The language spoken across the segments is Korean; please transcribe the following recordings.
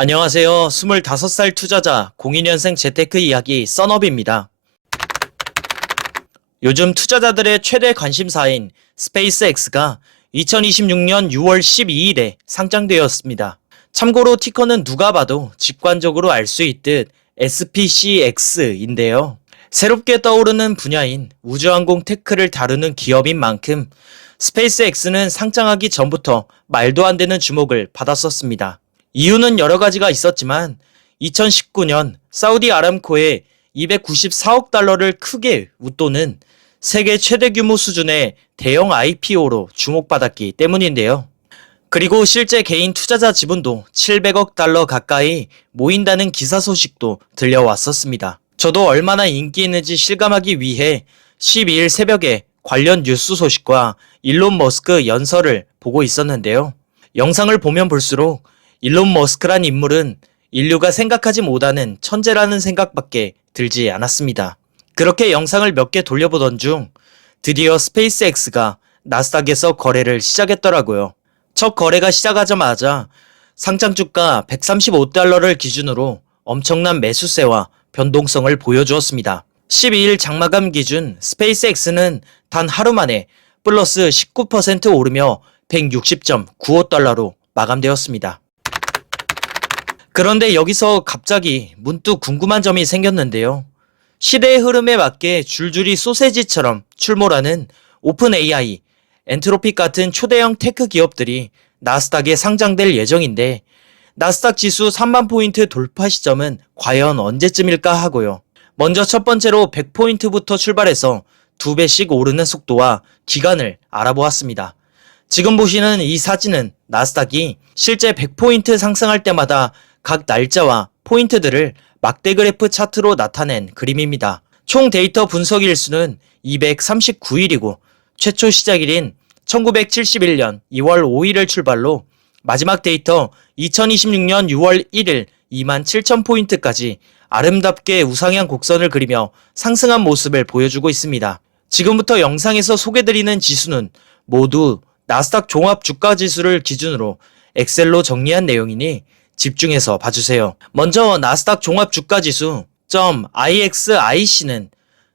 안녕하세요. 25살 투자자 02년생 재테크 이야기 썬업입니다. 요즘 투자자들의 최대 관심사인 스페이스X가 2026년 6월 12일에 상장되었습니다. 참고로 티커는 누가 봐도 직관적으로 알 수 있듯 SPCX인데요. 새롭게 떠오르는 분야인 우주항공 테크를 다루는 기업인 만큼 스페이스X는 상장하기 전부터 말도 안 되는 주목을 받았었습니다. 이유는 여러 가지가 있었지만 2019년 사우디 아람코의 294억 달러를 크게 웃도는 세계 최대 규모 수준의 대형 IPO로 주목받았기 때문인데요. 그리고 실제 개인 투자자 지분도 700억 달러 가까이 모인다는 기사 소식도 들려왔었습니다. 저도 얼마나 인기 있는지 실감하기 위해 12일 새벽에 관련 뉴스 소식과 일론 머스크 연설을 보고 있었는데요. 영상을 보면 볼수록 일론 머스크란 인물은 인류가 생각하지 못하는 천재라는 생각밖에 들지 않았습니다. 그렇게 영상을 몇 개 돌려보던 중 드디어 스페이스X가 나스닥에서 거래를 시작했더라고요. 첫 거래가 시작하자마자 상장 주가 135달러를 기준으로 엄청난 매수세와 변동성을 보여주었습니다. 12일 장마감 기준 스페이스X는 단 하루 만에 플러스 19% 오르며 160.95달러로 마감되었습니다. 그런데 여기서 갑자기 문득 궁금한 점이 생겼는데요. 시대의 흐름에 맞게 줄줄이 소세지처럼 출몰하는 오픈 AI, 엔트로픽 같은 초대형 테크 기업들이 나스닥에 상장될 예정인데 나스닥 지수 3만 포인트 돌파 시점은 과연 언제쯤일까 하고요. 먼저 첫 번째로 100포인트부터 출발해서 2배씩 오르는 속도와 기간을 알아보았습니다. 지금 보시는 이 사진은 나스닥이 실제 100포인트 상승할 때마다 각 날짜와 포인트들을 막대 그래프 차트로 나타낸 그림입니다. 총 데이터 분석 일수는 239일이고 최초 시작일인 1971년 2월 5일을 출발로 마지막 데이터 2026년 6월 1일 27,000포인트까지 아름답게 우상향 곡선을 그리며 상승한 모습을 보여주고 있습니다. 지금부터 영상에서 소개드리는 지수는 모두 나스닥 종합 주가 지수를 기준으로 엑셀로 정리한 내용이니 집중해서 봐주세요. 먼저 나스닥 종합 주가 지수 .IXIC는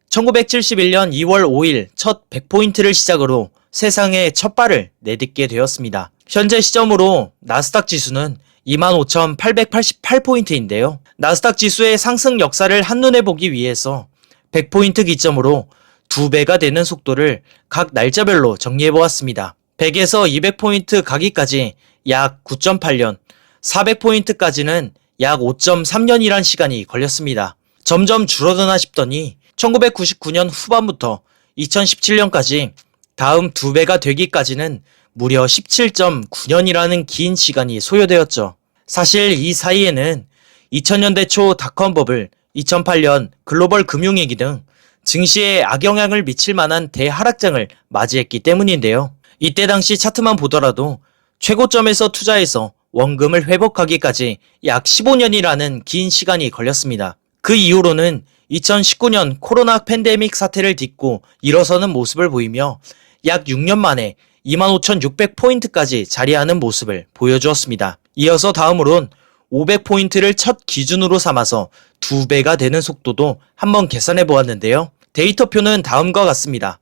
1971년 2월 5일 첫 100포인트를 시작으로 세상에 첫 발을 내딛게 되었습니다. 현재 시점으로 나스닥 지수는 25,888포인트인데요. 나스닥 지수의 상승 역사를 한눈에 보기 위해서 100포인트 기점으로 2배가 되는 속도를 각 날짜별로 정리해보았습니다. 100에서 200포인트 가기까지 약 9.8년, 400포인트까지는 약 5.3년이란 시간이 걸렸습니다. 점점 줄어드나 싶더니 1999년 후반부터 2017년까지 다음 2배가 되기까지는 무려 17.9년이라는 긴 시간이 소요되었죠. 사실 이 사이에는 2000년대 초 닷컴 버블, 2008년 글로벌 금융위기 등 증시에 악영향을 미칠 만한 대하락장을 맞이했기 때문인데요. 이때 당시 차트만 보더라도 최고점에서 투자해서 원금을 회복하기까지 약 15년이라는 긴 시간이 걸렸습니다. 그 이후로는 2019년 코로나 팬데믹 사태를 딛고 일어서는 모습을 보이며 약 6년 만에 25,600포인트까지 자리하는 모습을 보여주었습니다. 이어서 다음으론 500포인트를 첫 기준으로 삼아서 2배가 되는 속도도 한번 계산해 보았는데요. 데이터표는 다음과 같습니다.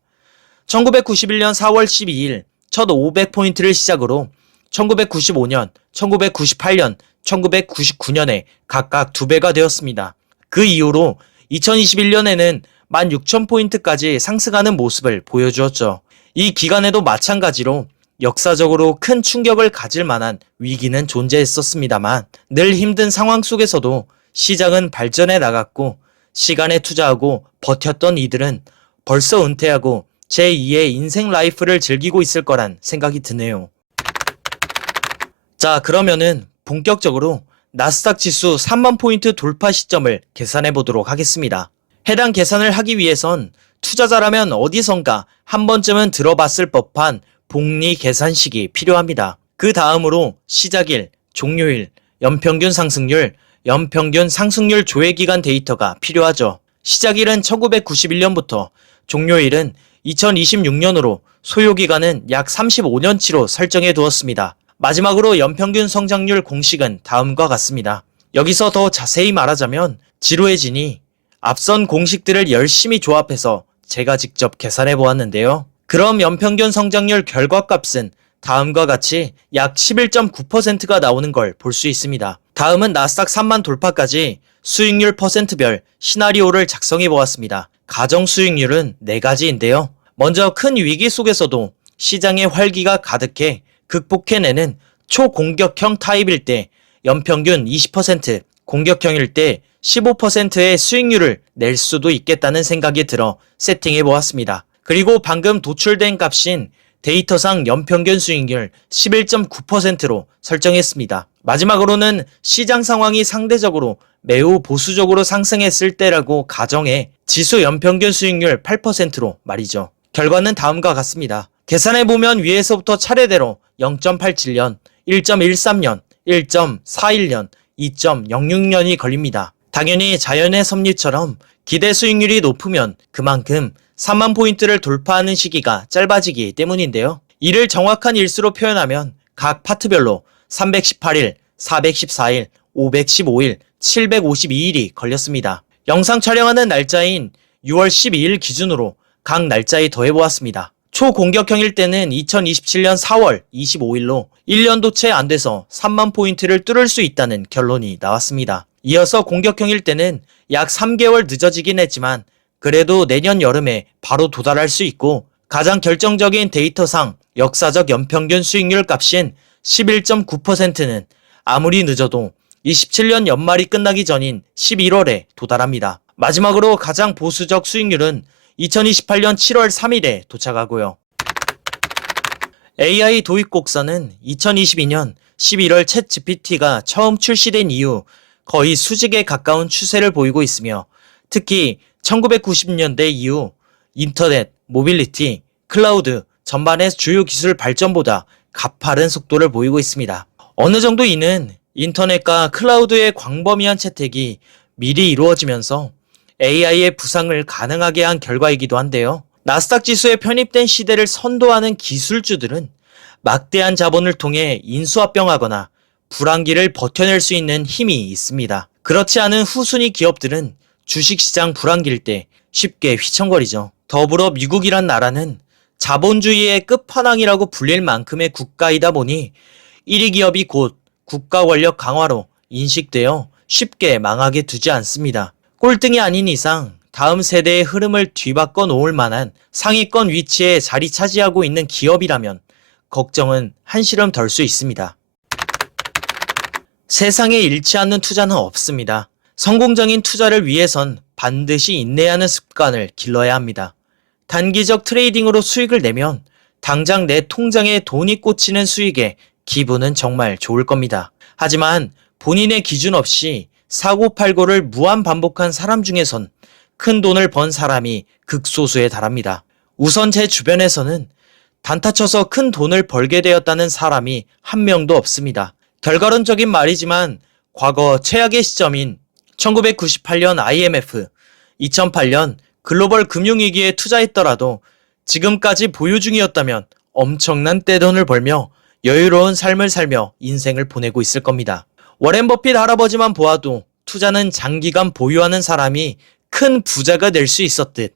1991년 4월 12일 첫 500포인트를 시작으로 1995년, 1998년, 1999년에 각각 2배가 되었습니다. 그 이후로 2021년에는 16,000포인트까지 상승하는 모습을 보여주었죠. 이 기간에도 마찬가지로 역사적으로 큰 충격을 가질 만한 위기는 존재했었습니다만 늘 힘든 상황 속에서도 시장은 발전해 나갔고 시간에 투자하고 버텼던 이들은 벌써 은퇴하고 제2의 인생 라이프를 즐기고 있을 거란 생각이 드네요. 자, 그러면은 본격적으로 나스닥 지수 3만 포인트 돌파 시점을 계산해 보도록 하겠습니다. 해당 계산을 하기 위해선 투자자라면 어디선가 한 번쯤은 들어봤을 법한 복리 계산식이 필요합니다. 그 다음으로 시작일, 종료일, 연평균 상승률, 연평균 상승률 조회기간 데이터가 필요하죠. 시작일은 1991년부터 종료일은 2026년으로 소요기간은 약 35년치로 설정해 두었습니다. 마지막으로 연평균 성장률 공식은 다음과 같습니다. 여기서 더 자세히 말하자면 지루해지니 앞선 공식들을 열심히 조합해서 제가 직접 계산해 보았는데요. 그럼 연평균 성장률 결과값은 다음과 같이 약 11.9%가 나오는 걸 볼 수 있습니다. 다음은 나스닥 3만 돌파까지 수익률 퍼센트별 시나리오를 작성해 보았습니다. 가정 수익률은 4가지인데요. 먼저 큰 위기 속에서도 시장의 활기가 가득해 극복해내는 초공격형 타입일 때 연평균 20%, 공격형일 때 15%의 수익률을 낼 수도 있겠다는 생각이 들어 세팅해 보았습니다. 그리고 방금 도출된 값인 데이터상 연평균 수익률 11.9%로 설정했습니다. 마지막으로는 시장 상황이 상대적으로 매우 보수적으로 상승했을 때라고 가정해 지수 연평균 수익률 8%로 말이죠. 결과는 다음과 같습니다. 계산해보면 위에서부터 차례대로 0.87년, 1.13년, 1.41년, 2.06년이 걸립니다. 당연히 자연의 섭리처럼 기대 수익률이 높으면 그만큼 3만 포인트를 돌파하는 시기가 짧아지기 때문인데요. 이를 정확한 일수로 표현하면 각 파트별로 318일, 414일, 515일, 752일이 걸렸습니다. 영상 촬영하는 날짜인 6월 12일 기준으로 각 날짜에 더해보았습니다. 초공격형일 때는 2027년 4월 25일로 1년도 채 안 돼서 3만 포인트를 뚫을 수 있다는 결론이 나왔습니다. 이어서 공격형일 때는 약 3개월 늦어지긴 했지만 그래도 내년 여름에 바로 도달할 수 있고 가장 결정적인 데이터상 역사적 연평균 수익률 값인 11.9%는 아무리 늦어도 27년 연말이 끝나기 전인 11월에 도달합니다. 마지막으로 가장 보수적 수익률은 2028년 7월 3일에 도착하고요. AI 도입 곡선은 2022년 11월 챗 GPT가 처음 출시된 이후 거의 수직에 가까운 추세를 보이고 있으며 특히 1990년대 이후 인터넷, 모빌리티, 클라우드 전반의 주요 기술 발전보다 가파른 속도를 보이고 있습니다. 어느 정도 이는 인터넷과 클라우드의 광범위한 채택이 미리 이루어지면서 AI의 부상을 가능하게 한 결과이기도 한데요. 나스닥 지수에 편입된 시대를 선도하는 기술주들은 막대한 자본을 통해 인수합병하거나 불황기를 버텨낼 수 있는 힘이 있습니다. 그렇지 않은 후순위 기업들은 주식시장 불황기일 때 쉽게 휘청거리죠. 더불어 미국이란 나라는 자본주의의 끝판왕이라고 불릴 만큼의 국가이다 보니 1위 기업이 곧 국가 권력 강화로 인식되어 쉽게 망하게 두지 않습니다. 꼴등이 아닌 이상 다음 세대의 흐름을 뒤바꿔 놓을 만한 상위권 위치에 자리 차지하고 있는 기업이라면 걱정은 한시름 덜 수 있습니다. 세상에 잃지 않는 투자는 없습니다. 성공적인 투자를 위해선 반드시 인내하는 습관을 길러야 합니다. 단기적 트레이딩으로 수익을 내면 당장 내 통장에 돈이 꽂히는 수익에 기분은 정말 좋을 겁니다. 하지만 본인의 기준 없이 사고팔고를 무한 반복한 사람 중에선 큰 돈을 번 사람이 극소수에 달합니다. 우선 제 주변에서는 단타 쳐서 큰 돈을 벌게 되었다는 사람이 한 명도 없습니다. 결과론적인 말이지만 과거 최악의 시점인 1998년 IMF, 2008년 글로벌 금융위기에 투자했더라도 지금까지 보유 중이었다면 엄청난 떼돈을 벌며 여유로운 삶을 살며 인생을 보내고 있을 겁니다. 워렌 버핏 할아버지만 보아도 투자는 장기간 보유하는 사람이 큰 부자가 될 수 있었듯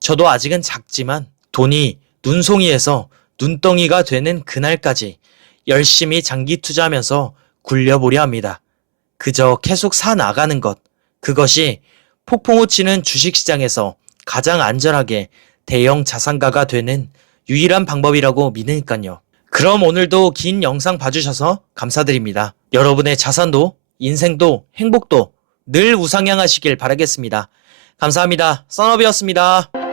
저도 아직은 작지만 돈이 눈송이에서 눈덩이가 되는 그날까지 열심히 장기 투자하면서 굴려보려 합니다. 그저 계속 사나가는 것, 그것이 폭풍우 치는 주식시장에서 가장 안전하게 대형 자산가가 되는 유일한 방법이라고 믿으니까요. 그럼 오늘도 긴 영상 봐주셔서 감사드립니다. 여러분의 자산도 인생도 행복도 늘 우상향하시길 바라겠습니다. 감사합니다. 썬업이었습니다.